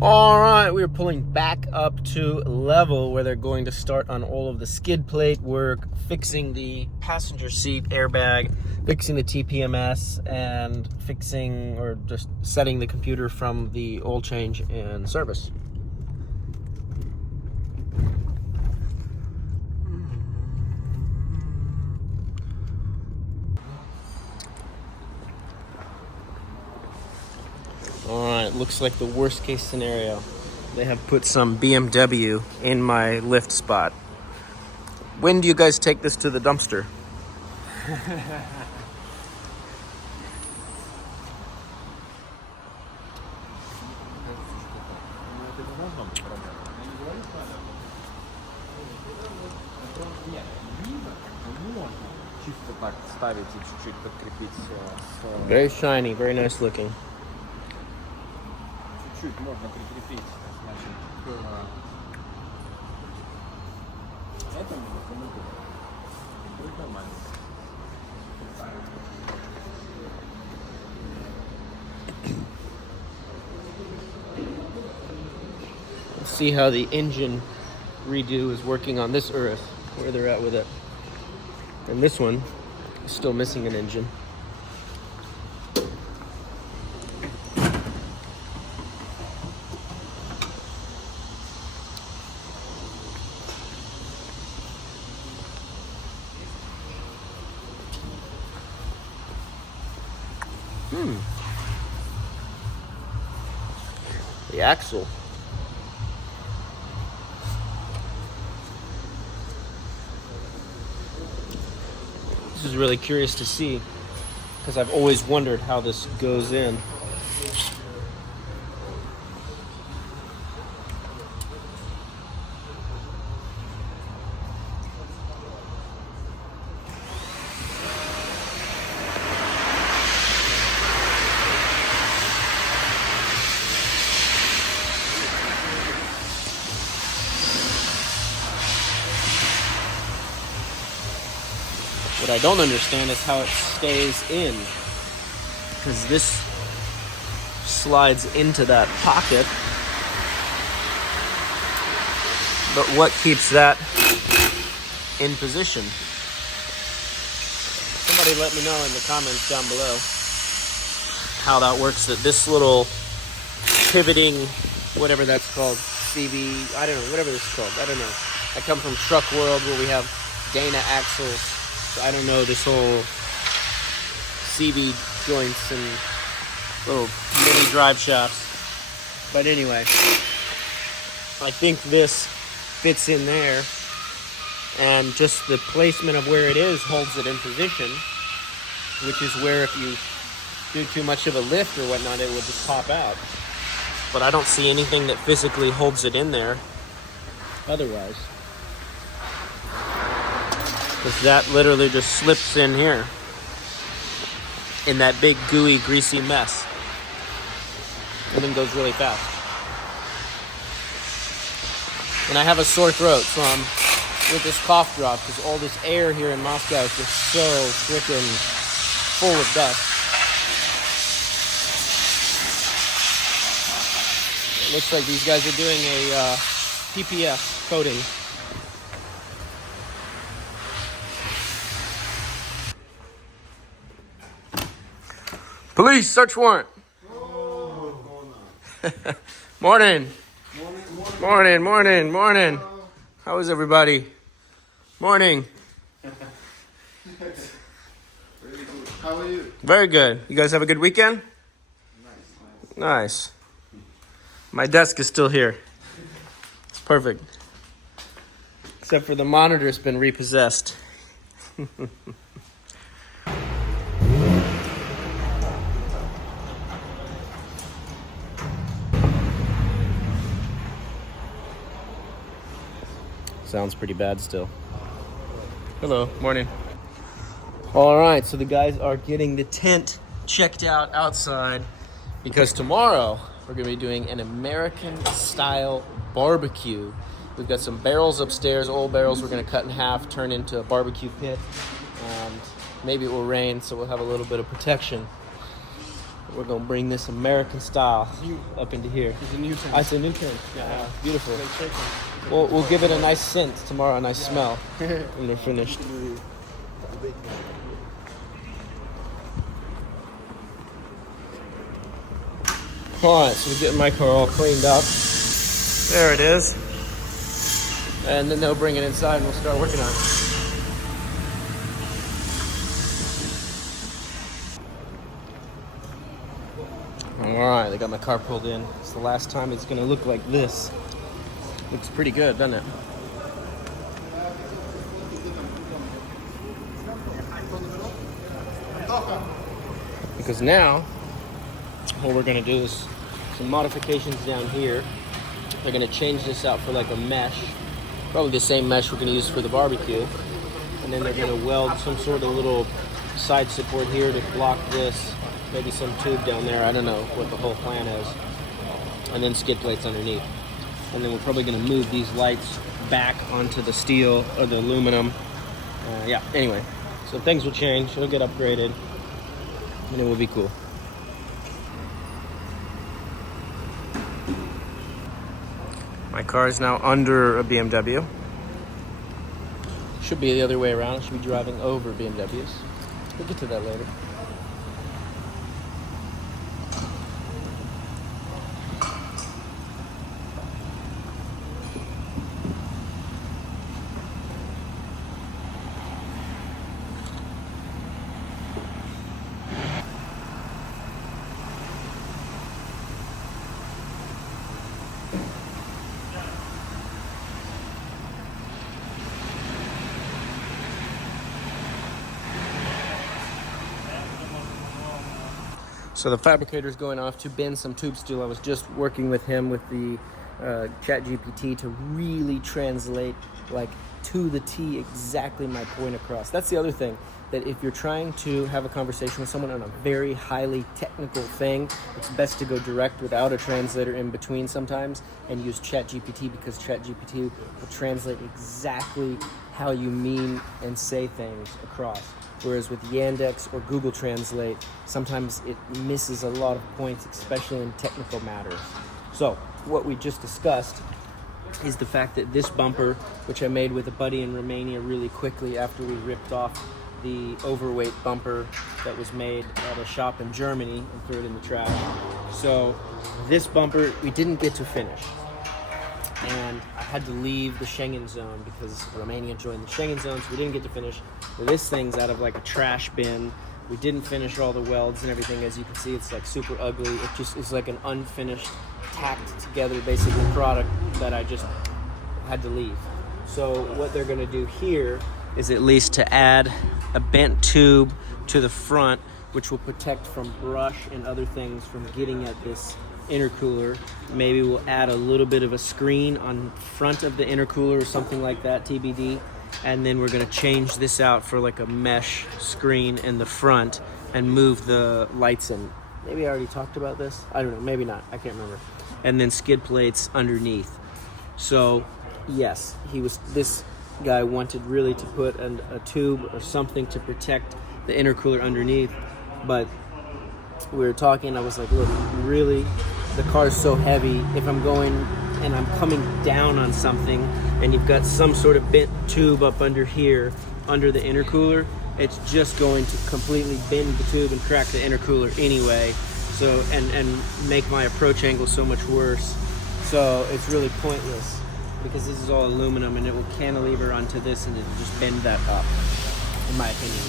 All right, we're pulling back up to level where they're going to start on all of the skid plate work, fixing the passenger seat airbag, fixing the TPMS, and fixing or just setting the computer from the oil change and service. All right, looks like the worst case scenario. They have put some BMW in my lift spot. When do you guys take this to the dumpster? Very shiny, very nice looking. Чуть можно прикрепить, значит, к этому документу. Будет нормально. Let's see how the engine redo is working on this Urus, where they're at with it. And this one is still missing an engine. The axle. This is really curious to see because I've always wondered how this goes in. What I don't understand is how it stays in, because this slides into that pocket, but what keeps that in position? Somebody let me know in the comments down below how that works, that this little pivoting, whatever that's called, CV, I don't know, whatever this is called, I don't know. I come from Truck World where we have Dana axles. I don't know this whole CV joints and little mini drive shafts. But anyway, I think this fits in there, and just the placement of where it is holds it in position, which is where if you do too much of a lift or whatnot, it will just pop out. But I don't see anything that physically holds it in there otherwise. Because that literally just slips in here in that big gooey greasy mess and then goes really fast. And I have a sore throat, so I'm with this cough drop because all this air here in Moscow is just so freaking full of dust. It looks like these guys are doing a PPF coating. Police, search warrant. Morning. Morning. How is everybody? Morning. Very good. How are you? Very good. You guys have a good weekend? Nice. My desk is still here. It's perfect. Except for the monitor's been repossessed. Sounds pretty bad still. Hello, morning. All right, so the guys are getting the tent checked out outside because tomorrow we're gonna be doing an American style barbecue. We've got some barrels upstairs, old barrels we're gonna cut in half, turn into a barbecue pit, and maybe it will rain, so we'll have a little bit of protection. We're gonna bring this American style up into here. It's a new tank. Oh, it's a new tank. Yeah, beautiful. Like chicken. We'll give it a nice scent tomorrow, a nice smell when they're finished. Alright, so we're getting my car all cleaned up. There it is. And then they'll bring it inside and we'll start working on it. Alright, they got my car pulled in. It's the last time it's gonna look like this. Looks pretty good, doesn't it? Because now, what we're gonna do is some modifications down here. They're gonna change this out for like a mesh. Probably the same mesh we're gonna use for the barbecue. And then they're gonna weld some sort of little side support here to block this. Maybe some tube down there. I don't know what the whole plan is. And then skid plates underneath. And then we're probably gonna move these lights back onto the steel or the aluminum. Yeah, anyway. So things will change, it'll get upgraded, and it will be cool. My car is now under a BMW. Should be the other way around. I should be driving over BMWs. We'll get to that later. So the fabricator's going off to bend some tube steel. I was just working with him with the ChatGPT to really translate, like, to the T exactly my point across. That's the other thing, that if you're trying to have a conversation with someone on a very highly technical thing, it's best to go direct without a translator in between sometimes and use ChatGPT, because ChatGPT will translate exactly how you mean and say things across. Whereas with Yandex or Google Translate, sometimes it misses a lot of points, especially in technical matters. So what we just discussed is the fact that this bumper, which I made with a buddy in Romania really quickly after we ripped off the overweight bumper that was made at a shop in Germany and threw it in the trash. So this bumper, we didn't get to finish. And I had to leave the Schengen zone because Romania joined the Schengen zone, so we didn't get to finish. This thing's out of like a trash bin. We didn't finish all the welds and everything. As you can see, it's like super ugly. It just is like an unfinished, tacked together basically product that I just had to leave. So what they're gonna do here is at least to add a bent tube to the front, which will protect from brush and other things from getting at this intercooler. Maybe we'll add a little bit of a screen on front of the intercooler or something like that, TBD. And then we're gonna change this out for like a mesh screen in the front and move the lights in. Maybe I already talked about this. I don't know, maybe not, I can't remember. And then skid plates underneath. So yes, this guy wanted really to put a tube or something to protect the intercooler underneath, but we were talking, I was like, look, really, the car is so heavy. If I'm going and I'm coming down on something and you've got some sort of bent tube up under here, under the intercooler, it's just going to completely bend the tube and crack the intercooler anyway. So, and make my approach angle so much worse. So it's really pointless because this is all aluminum and it will cantilever onto this and it'll just bend that up, in my opinion.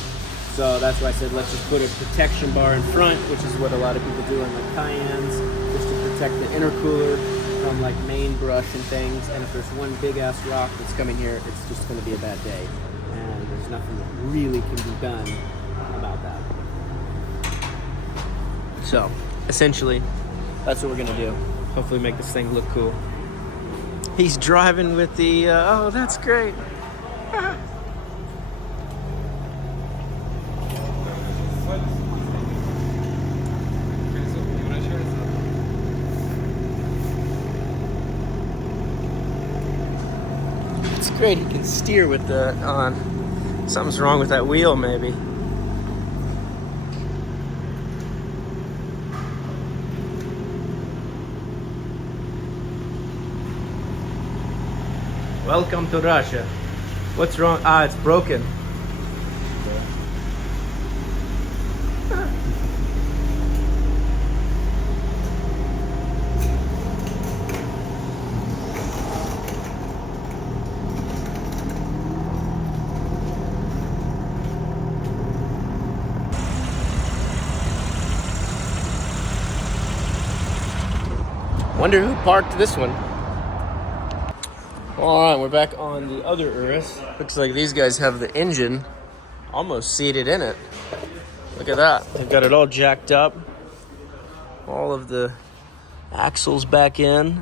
So that's why I said let's just put a protection bar in front, which is what a lot of people do on like Cayennes, just to protect the intercooler from like main brush and things. And if there's one big ass rock that's coming here, it's just going to be a bad day. And there's nothing that really can be done about that. So essentially, that's what we're going to do. Hopefully make this thing look cool. He's driving with the, oh, that's great. It's great, he can steer with the on. Something's wrong with that wheel, maybe. Welcome to Russia. What's wrong? Ah, it's broken. Wonder who parked this one. All right, we're back on the other Urus. Looks like these guys have the engine almost seated in it. Look at that. They've got it all jacked up. All of the axles back in.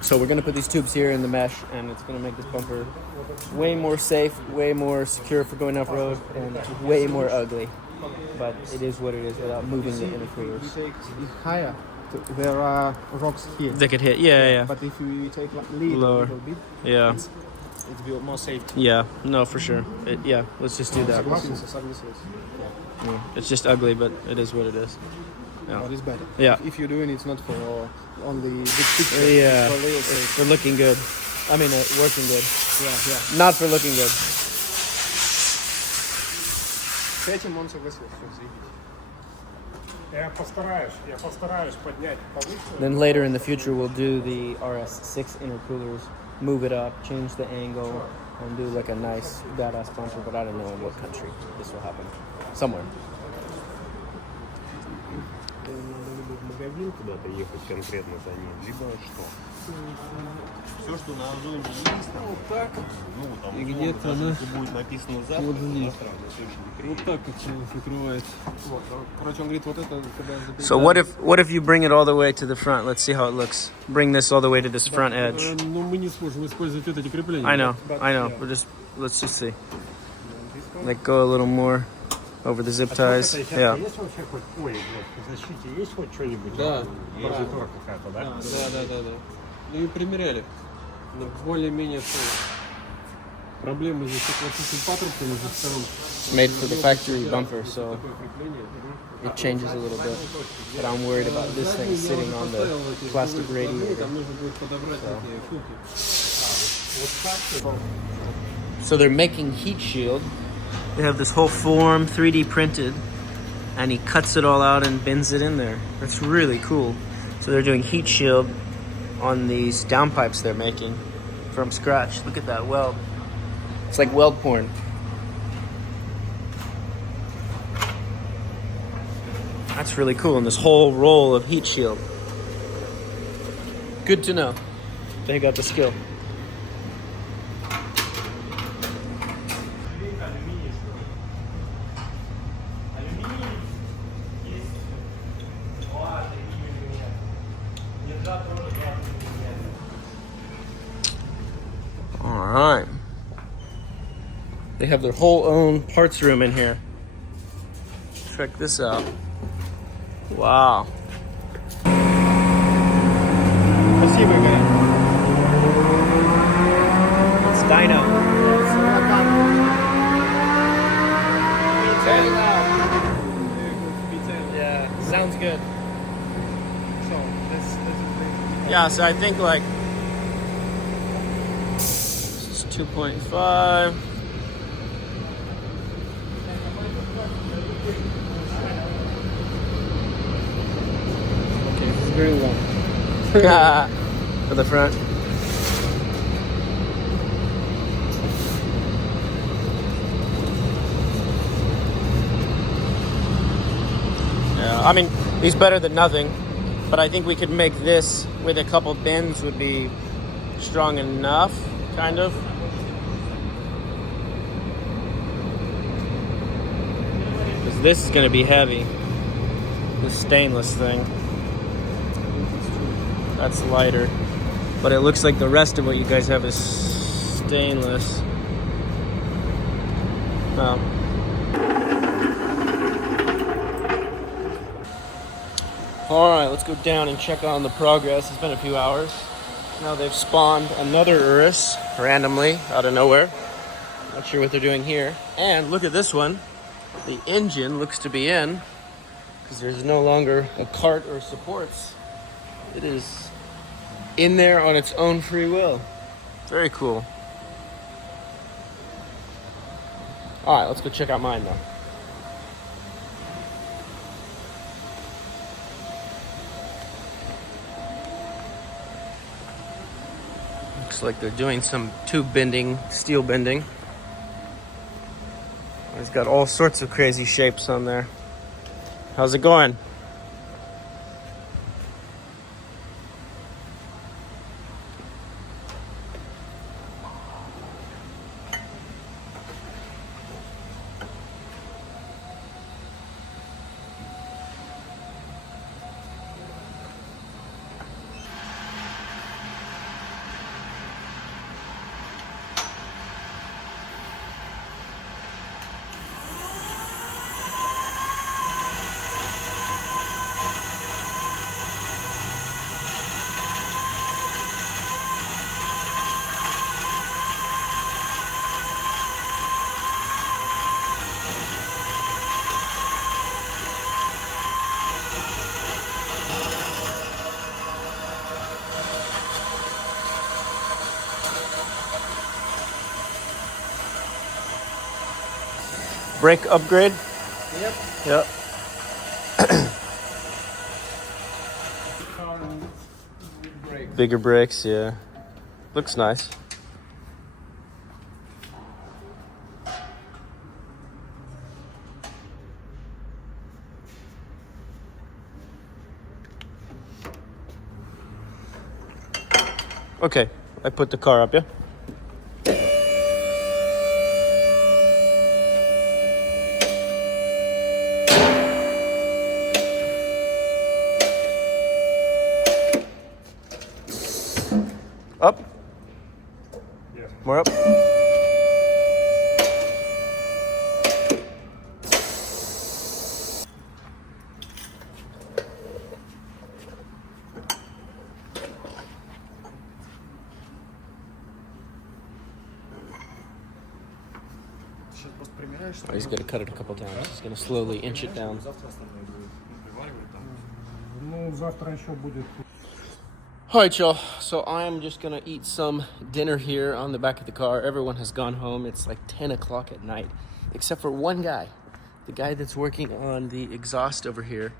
So we're gonna put these tubes here in the mesh, and it's gonna make this bumper way more safe, way more secure for going off road, and way more ugly. But it is what it is without moving the intercoolers. If you take it higher, there are rocks here. They could hit, yeah. But if you take lead Lower. a little bit, Yeah, it's more safe. yeah, no, for sure. Yeah, let's just do that. Yeah, it's just ugly, but it is what it is. Yeah. What is better? Yeah. If you're doing it's not for only big picture. Yeah, For real it's safe. for looking good. I mean, working good. Yeah. Not for looking good. С этим он согласился. Я постараюсь поднять повыше. Then later in the future, we'll do the RS6 intercoolers, move it up, change the angle, and do like a nice badass bumper. But I don't know in what country this will happen. Somewhere. Надо в магазин куда-то ехать конкретно за ним, либо что? Все, что на озоне есть, там, вот так, ну, там, И условно, где-то даже она если будет написано завтра, вот здесь. завтра, на следующий Вот так вот все закрывается. Вот. Короче, он говорит, вот это, когда So what if you bring it all the way to the front? Let's see how it looks. Bring this all the way to this front edge. Ну, мы не сможем использовать вот эти крепления. I know. Let's just see. Like go a little more over the zip ties. Yeah. Есть вообще хоть, ой, в защите есть хоть что-нибудь? Да. Позитор какая-то, да? Да. Ну и примеряли. Но более-менее проблемы здесь с классическим патрубком из двух сторон. It's made for the factory bumper, so it changes a little bit. But I'm worried about this thing sitting on the plastic radiator. Там нужно будет подобрать такие штуки. So they're making heat shield. They have this whole form 3D printed, and he cuts it all out and bends it in there. That's really cool. So they're doing heat shield on these downpipes they're making from scratch. Look at that weld. It's like weld porn. That's really cool. And this whole roll of heat shield. Good to know. They got the skill. All right. They have their whole own parts room in here. Check this out. Wow. Спасибо, Игорь. It's dyno. Yeah, sounds good. So, this is Yeah, so I think like this is 2.5. okay, this is very long. For the front. Yeah, I mean, he's better than nothing, but I think we could make this with a couple bends would be strong enough, kind of. Because this is going to be heavy. This stainless thing. That's lighter. But it looks like the rest of what you guys have is stainless. Alright, let's go down and check on the progress. It's been a few hours. Now they've spawned another Urus randomly out of nowhere. Not sure what they're doing here. And look at this one. The engine looks to be in because there's no longer a cart or supports. It is in there on its own free will. Very cool. Alright, let's go check out mine now. Looks like they're doing some tube bending, steel bending. It's got all sorts of crazy shapes on there. How's it going? Brake upgrade? Yep. Yep. Bigger brakes, yeah. Looks nice. Okay, I put the car up, yeah? Up? Yes. More up? Сейчас просто примеряешь, Oh, he's gonna cut it a couple times. He's gonna slowly inch it down. завтра остальные будут приваривать там. Ну, завтра еще будет. Alright, y'all. So I'm just gonna eat some dinner here on the back of the car. Everyone has gone home. It's like 10 o'clock at night, except for one guy. The guy that's working on the exhaust over here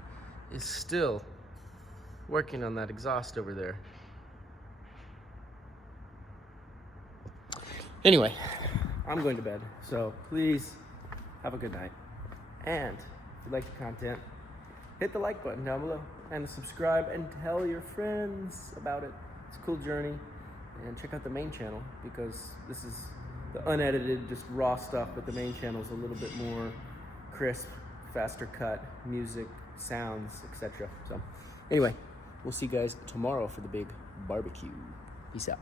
is still working on that exhaust over there. Anyway, I'm going to bed. So please have a good night. And if you like the content, hit the like button down below and subscribe and tell your friends about it. It's a cool journey. And check out the main channel because this is the unedited, just raw stuff, but the main channel is a little bit more crisp, faster cut, music, sounds, etc. So anyway, we'll see you guys tomorrow for the big barbecue. Peace out.